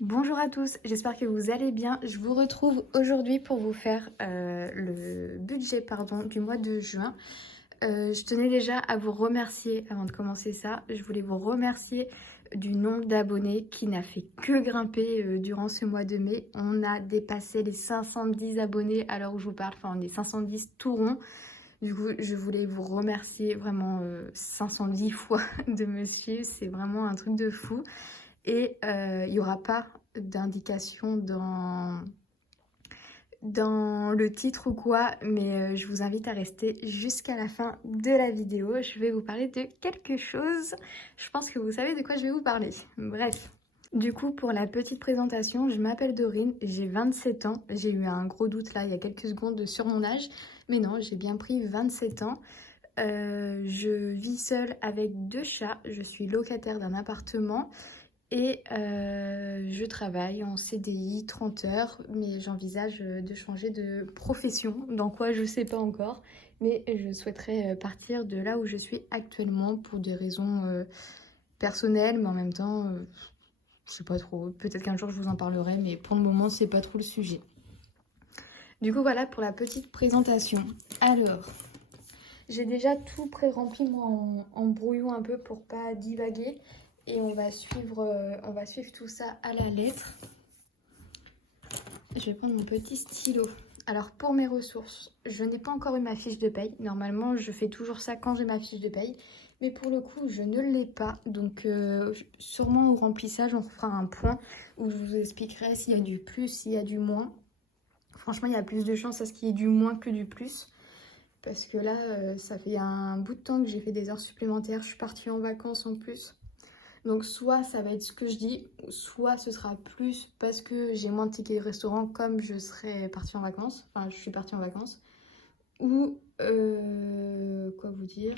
Bonjour à tous, j'espère que vous allez bien. Je vous retrouve aujourd'hui pour vous faire le budget du mois de juin. Je tenais déjà à vous remercier avant de commencer ça. Je voulais vous remercier du nombre d'abonnés qui n'a fait que grimper durant ce mois de mai. On a dépassé les 510 abonnés à l'heure où je vous parle, enfin on est 510 tout rond. Du coup, je voulais vous remercier vraiment 510 fois de me suivre, c'est vraiment un truc de fou. Et il n'y aura pas d'indication dans le titre ou quoi, mais je vous invite à rester jusqu'à la fin de la vidéo. Je vais vous parler de quelque chose. Je pense que vous savez de quoi je vais vous parler. Bref. Du coup, pour la petite présentation, je m'appelle Dorine, j'ai 27 ans. J'ai eu un gros doute là il y a quelques secondes sur mon âge, mais non, j'ai bien pris 27 ans. Je vis seule avec 2 chats, je suis locataire d'un appartement. Et je travaille en CDI 30 heures, mais j'envisage de changer de profession. Dans quoi, je ne sais pas encore. Mais je souhaiterais partir de là où je suis actuellement pour des raisons personnelles, mais en même temps, je sais pas trop. Peut-être qu'un jour je vous en parlerai, mais pour le moment, c'est pas trop le sujet. Du coup, voilà pour la petite présentation. Alors, j'ai déjà tout pré-rempli moi en brouillon un peu pour pas divaguer. Et on va suivre tout ça à la lettre. Je vais prendre mon petit stylo. Alors pour mes ressources, je n'ai pas encore eu ma fiche de paye. Normalement, je fais toujours ça quand j'ai ma fiche de paye. Mais pour le coup, je ne l'ai pas. Donc sûrement au remplissage, on fera un point où je vous expliquerai s'il y a du plus, s'il y a du moins. Franchement, il y a plus de chances à ce qu'il y ait du moins que du plus. Parce que là, ça fait un bout de temps que j'ai fait des heures supplémentaires. Je suis partie en vacances en plus. Donc soit ça va être ce que je dis, soit ce sera plus parce que j'ai moins de tickets restaurant comme je serais partie en vacances. Enfin, je suis partie en vacances. Ou, quoi vous dire,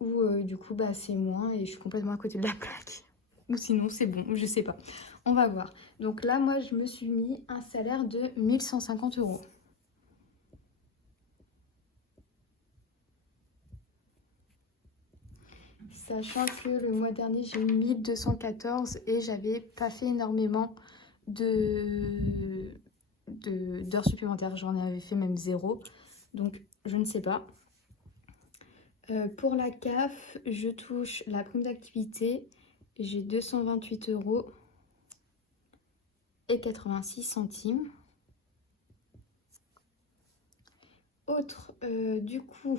ou du coup, bah c'est moins et je suis complètement à côté de la plaque. Ou sinon, c'est bon, je sais pas. On va voir. Donc là, moi, je me suis mis un salaire de 1150 euros. Sachant que le mois dernier, j'ai eu 1214 et j'avais pas fait énormément d'heures supplémentaires. J'en avais fait même 0. Donc, je ne sais pas. Pour la CAF, je touche la prime d'activité. J'ai 228 euros et 86 centimes. Autre, du coup,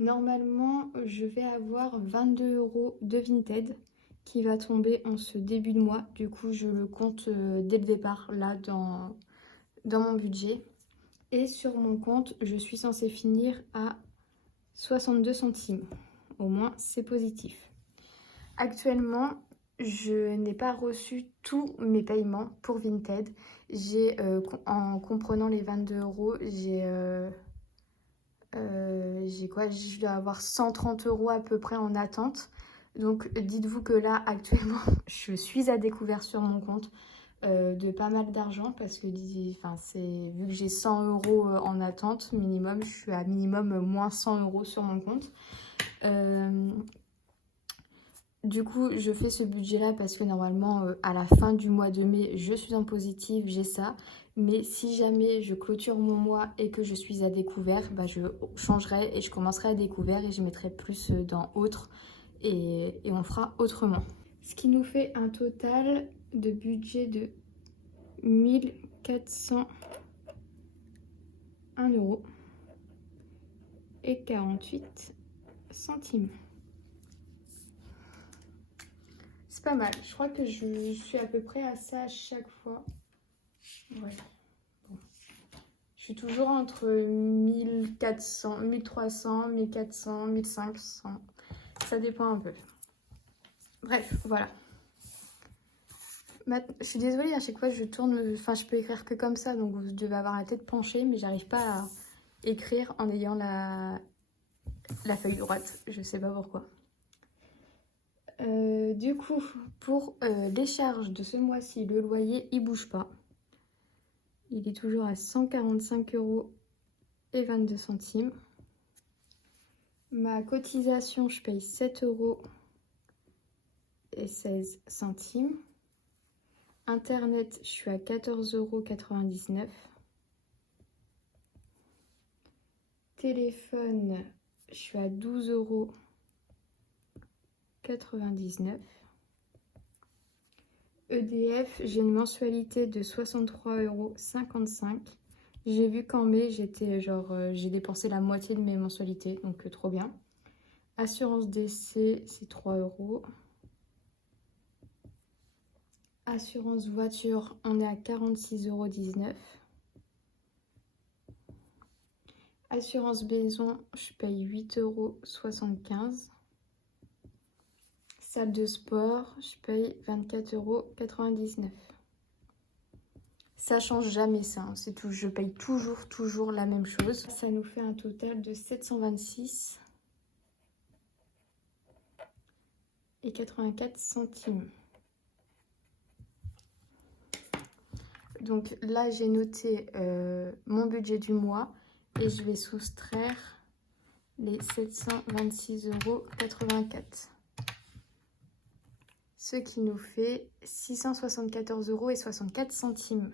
normalement, je vais avoir 22 euros de Vinted qui va tomber en ce début de mois. Du coup, je le compte dès le départ, là, dans mon budget. Et sur mon compte, je suis censée finir à 62 centimes. Au moins, c'est positif. Actuellement, je n'ai pas reçu tous mes paiements pour Vinted. En comprenant les 22 euros, j'ai quoi? Je dois avoir 130 euros à peu près en attente. Donc dites-vous que là, actuellement, je suis à découvert sur mon compte de pas mal d'argent parce que vu que j'ai 100 euros en attente minimum, je suis à minimum moins 100 euros sur mon compte. Du coup, je fais ce budget-là parce que normalement, à la fin du mois de mai, je suis en positif, j'ai ça. Mais si jamais je clôture mon mois et que je suis à découvert, bah, je changerai et je commencerai à découvert et je mettrai plus dans autre et on fera autrement. Ce qui nous fait un total de budget de 1401 euros et 48 centimes. C'est pas mal. Je crois que je suis à peu près à ça à chaque fois. Ouais. Bon. Je suis toujours entre 1400, 1300, 1400, 1500. Ça dépend un peu. Bref, voilà. Je suis désolée, à chaque fois je tourne, enfin je peux écrire que comme ça, donc vous devez avoir la tête penchée, mais j'arrive pas à écrire en ayant la feuille droite. Je sais pas pourquoi. Du coup, pour les charges de ce mois-ci, le loyer, il bouge pas. Il est toujours à 145 euros et 22 centimes. Ma cotisation, je paye 7 euros et 16 centimes. Internet, je suis à 14,99 €. Téléphone, je suis à 12,99 €. EDF, j'ai une mensualité de 63,55 €. J'ai vu qu'en mai, j'étais genre, j'ai dépensé la moitié de mes mensualités, donc trop bien. Assurance décès, c'est 3 €. Assurance voiture, on est à 46,19 €. Assurance maison, je paye 8,75 €. Salle de sport, je paye 24,99 €. Ça change jamais ça, hein. C'est tout, je paye toujours la même chose. Ça nous fait un total de 726,84 €. Donc là, j'ai noté mon budget du mois et je vais soustraire les 726,84 €. Ce qui nous fait 674,64 €.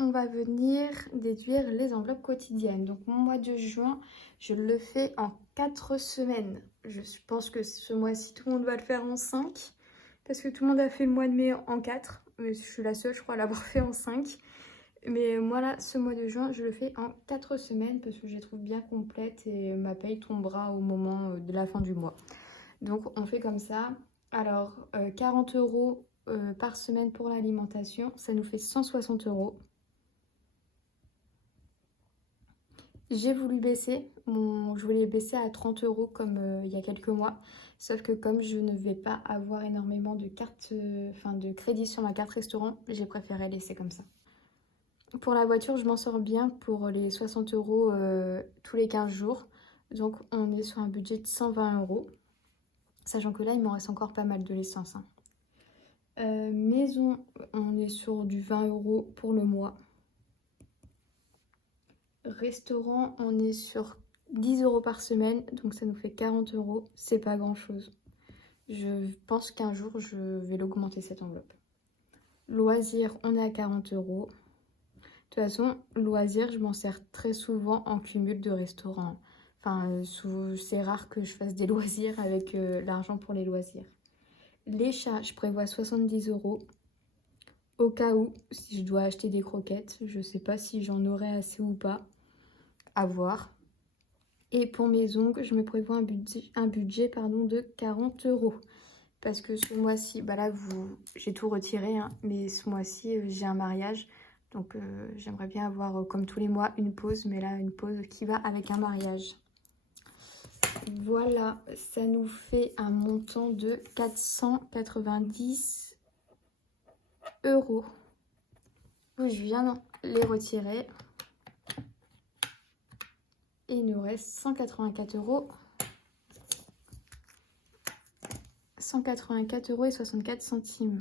On va venir déduire les enveloppes quotidiennes. Donc mon mois de juin, je le fais en 4 semaines. Je pense que ce mois-ci, tout le monde va le faire en 5. Parce que tout le monde a fait le mois de mai en 4. Mais je suis la seule, je crois, à l'avoir fait en 5. Mais moi là, ce mois de juin, je le fais en 4 semaines parce que je les trouve bien complètes et ma paye tombera au moment de la fin du mois. Donc on fait comme ça. Alors 40 € par semaine pour l'alimentation, ça nous fait 160 €. J'ai voulu baisser, je voulais baisser à 30 € comme il y a quelques mois. Sauf que comme je ne vais pas avoir énormément de cartes, de crédit sur ma carte restaurant, j'ai préféré laisser comme ça. Pour la voiture, je m'en sors bien pour les 60 € tous les 15 jours. Donc on est sur un budget de 120 €. Sachant que là, il m'en reste encore pas mal de l'essence, hein. Maison, on est sur du 20 € pour le mois. Restaurant, on est sur 10 € par semaine, donc ça nous fait 40 €. C'est pas grand chose. Je pense qu'un jour, je vais l'augmenter cette enveloppe. Loisirs, on est à 40 €. De toute façon, loisirs, je m'en sers très souvent en cumul de restaurants. Enfin, c'est rare que je fasse des loisirs avec l'argent pour les loisirs. Les chats, je prévois 70 € au cas où, si je dois acheter des croquettes. Je sais pas si j'en aurai assez ou pas, à voir. Et pour mes ongles, je me prévois un budget de 40 €. Parce que ce mois-ci, bah là, j'ai tout retiré, hein, mais ce mois-ci, j'ai un mariage. Donc j'aimerais bien avoir, comme tous les mois, une pause. Mais là, une pause qui va avec un mariage. Voilà, ça nous fait un montant de 490 €. Je viens les retirer. Et il nous reste 184 €. 184,64 €.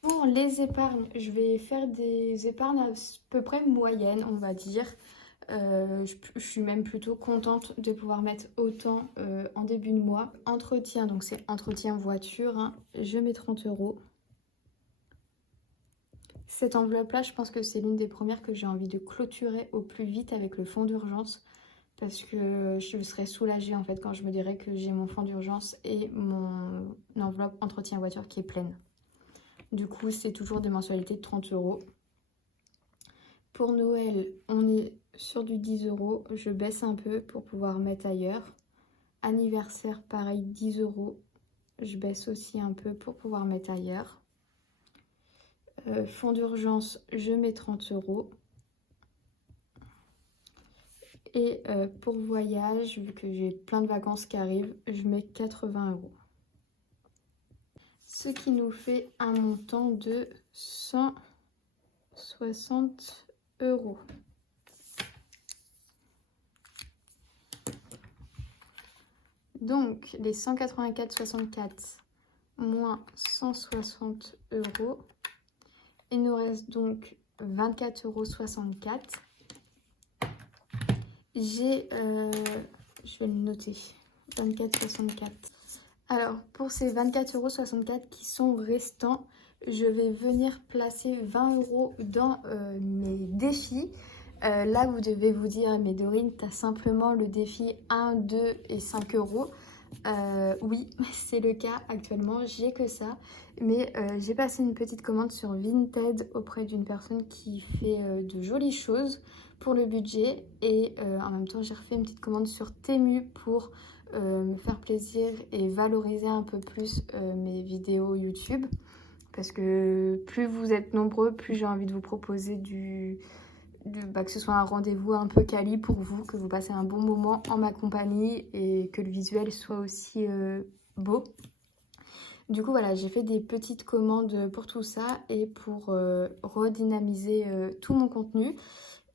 Pour les épargnes, je vais faire des épargnes à peu près moyennes, on va dire. Je suis même plutôt contente de pouvoir mettre autant en début de mois. Entretien, donc c'est entretien voiture, hein, je mets 30 €. Cette enveloppe-là, je pense que c'est l'une des premières que j'ai envie de clôturer au plus vite avec le fonds d'urgence. Parce que je serai soulagée en fait quand je me dirai que j'ai mon fonds d'urgence et mon enveloppe entretien voiture qui est pleine. Du coup, c'est toujours des mensualités de 30 €. Pour Noël, on est sur du 10 €. Je baisse un peu pour pouvoir mettre ailleurs. Anniversaire, pareil, 10 €. Je baisse aussi un peu pour pouvoir mettre ailleurs. Fonds d'urgence, je mets 30 €. Et pour voyage, vu que j'ai plein de vacances qui arrivent, je mets 80 €. Ce qui nous fait un montant de 160 €. Donc les 184,64 moins 160 €, Il nous reste donc 24,64 €. Je vais le noter, 24,64 €. Alors, pour ces 24,64 € qui sont restants, je vais venir placer 20 € dans mes défis. Là, vous devez vous dire, mais Dorine, tu as simplement le défi 1, 2 et 5 €. Oui, c'est le cas actuellement, j'ai que ça. Mais j'ai passé une petite commande sur Vinted auprès d'une personne qui fait de jolies choses pour le budget. Et en même temps, j'ai refait une petite commande sur Temu pour me faire plaisir et valoriser un peu plus mes vidéos YouTube. Parce que plus vous êtes nombreux, plus j'ai envie de vous proposer que ce soit un rendez-vous un peu quali pour vous, que vous passez un bon moment en ma compagnie et que le visuel soit aussi beau. Du coup, voilà, j'ai fait des petites commandes pour tout ça et pour redynamiser tout mon contenu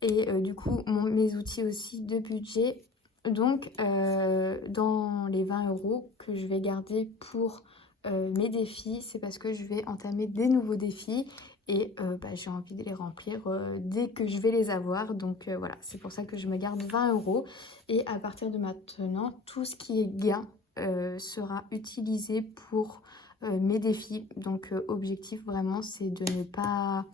et du coup, mes outils aussi de budget. Donc, dans les 20 € que je vais garder pour mes défis, c'est parce que je vais entamer des nouveaux défis et j'ai envie de les remplir dès que je vais les avoir. Donc voilà, c'est pour ça que je me garde 20 € et à partir de maintenant, tout ce qui est gain sera utilisé pour mes défis. Donc objectif vraiment, c'est de ne pas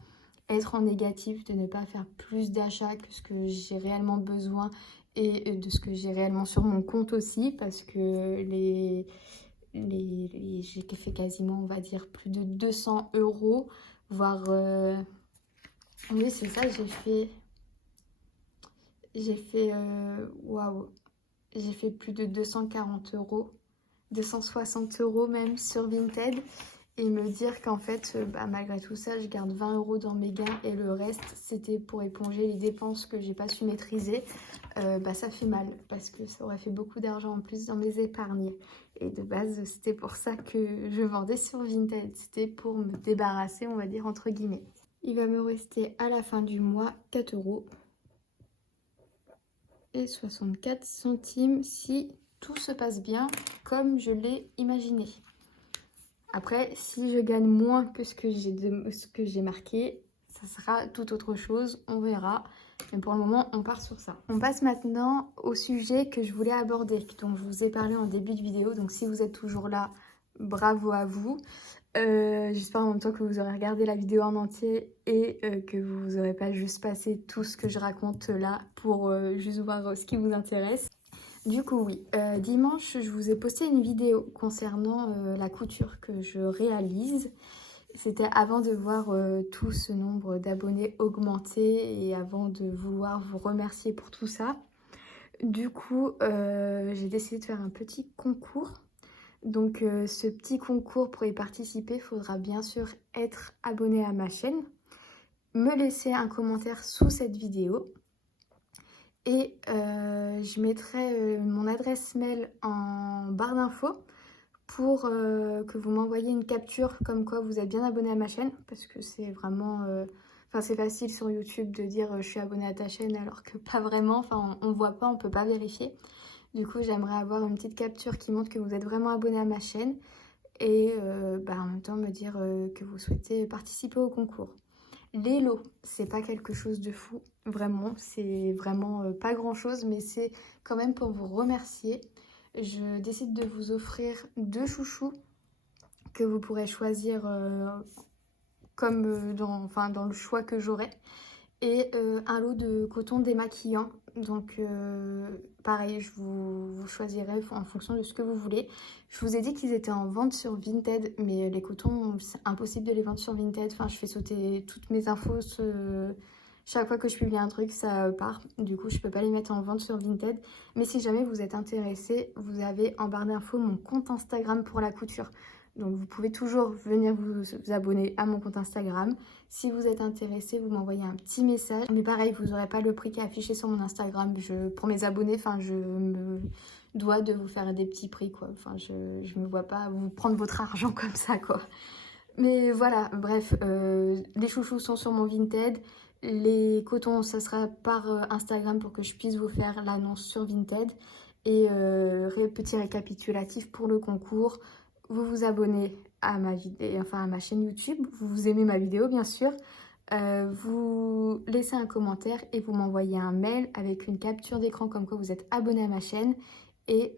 être en négatif, de ne pas faire plus d'achats que ce que j'ai réellement besoin et de ce que j'ai réellement sur mon compte aussi, parce que j'ai fait quasiment, on va dire, plus de 200 €, voire... oui, c'est ça, waouh, j'ai fait plus de 240 €, 260 € même sur Vinted. Et me dire qu'en fait, malgré tout ça, je garde 20 € dans mes gains et le reste, c'était pour éponger les dépenses que j'ai pas su maîtriser. Ça fait mal parce que ça aurait fait beaucoup d'argent en plus dans mes épargnes. Et de base, c'était pour ça que je vendais sur Vinted. C'était pour me débarrasser, on va dire, entre guillemets. Il va me rester à la fin du mois 4 € et 64 centimes si tout se passe bien comme je l'ai imaginé. Après, si je gagne moins que ce que j'ai marqué, ça sera tout autre chose, on verra. Mais pour le moment, on part sur ça. On passe maintenant au sujet que je voulais aborder, dont je vous ai parlé en début de vidéo. Donc si vous êtes toujours là, bravo à vous. J'espère en même temps que vous aurez regardé la vidéo en entier et que vous n'aurez pas juste passé tout ce que je raconte là pour juste voir ce qui vous intéresse. Du coup, oui, dimanche, je vous ai posté une vidéo concernant la couture que je réalise. C'était avant de voir tout ce nombre d'abonnés augmenter et avant de vouloir vous remercier pour tout ça. Du coup, j'ai décidé de faire un petit concours. Donc, ce petit concours, pour y participer, il faudra bien sûr être abonné à ma chaîne, me laisser un commentaire sous cette vidéo. Et je mettrai mon adresse mail en barre d'infos pour que vous m'envoyiez une capture comme quoi vous êtes bien abonné à ma chaîne. Parce que c'est vraiment... c'est facile sur YouTube de dire je suis abonné à ta chaîne alors que pas vraiment. Enfin, on voit pas, on peut pas vérifier. Du coup, j'aimerais avoir une petite capture qui montre que vous êtes vraiment abonné à ma chaîne. Et en même temps me dire que vous souhaitez participer au concours. Les lots, c'est pas quelque chose de fou, vraiment, c'est vraiment pas grand chose, mais c'est quand même pour vous remercier. Je décide de vous offrir 2 chouchous que vous pourrez choisir comme dans le choix que j'aurai. Et un lot de coton démaquillant. Donc pareil, vous choisirez en fonction de ce que vous voulez. Je vous ai dit qu'ils étaient en vente sur Vinted, mais les cotons, c'est impossible de les vendre sur Vinted. Enfin, je fais sauter toutes mes infos. Chaque fois que je publie un truc, ça part. Du coup, je peux pas les mettre en vente sur Vinted. Mais si jamais vous êtes intéressé, vous avez en barre d'infos mon compte Instagram pour la couture. Donc vous pouvez toujours venir vous abonner à mon compte Instagram. Si vous êtes intéressé, vous m'envoyez un petit message. Mais pareil, vous n'aurez pas le prix qui est affiché sur mon Instagram. Pour mes abonnés, je me dois de vous faire des petits prix, quoi. Enfin, je me vois pas vous prendre votre argent comme ça, quoi. Mais voilà, bref, les chouchous sont sur mon Vinted. Les cotons, ça sera par Instagram pour que je puisse vous faire l'annonce sur Vinted. Et petit récapitulatif pour le concours. Vous vous abonnez à ma vidéo, enfin à ma chaîne YouTube, vous aimez ma vidéo bien sûr, vous laissez un commentaire et vous m'envoyez un mail avec une capture d'écran comme quoi vous êtes abonné à ma chaîne et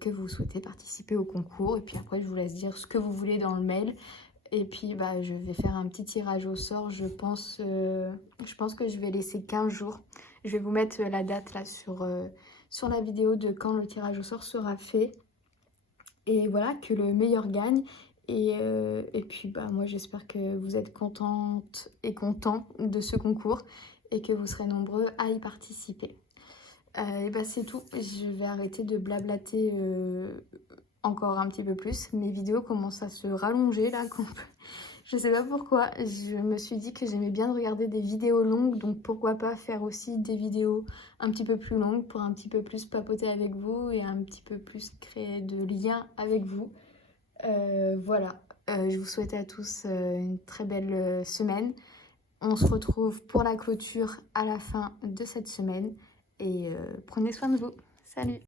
que vous souhaitez participer au concours. Et puis après, je vous laisse dire ce que vous voulez dans le mail. Et puis, bah, je vais faire un petit tirage au sort, je pense que je vais laisser 15 jours. Je vais vous mettre la date là sur la vidéo de quand le tirage au sort sera fait. Et voilà, que le meilleur gagne. Et puis, bah, moi, j'espère que vous êtes contente et contents de ce concours et que vous serez nombreux à y participer. Et bah, c'est tout. Je vais arrêter de blablater encore un petit peu plus. Mes vidéos commencent à se rallonger là. Je sais pas pourquoi. Je me suis dit que j'aimais bien regarder des vidéos longues. Donc pourquoi pas faire aussi des vidéos un petit peu plus longues pour un petit peu plus papoter avec vous et un petit peu plus créer de liens avec vous. Voilà. Je vous souhaite à tous une très belle semaine. On se retrouve pour la clôture à la fin de cette semaine. Et prenez soin de vous. Salut!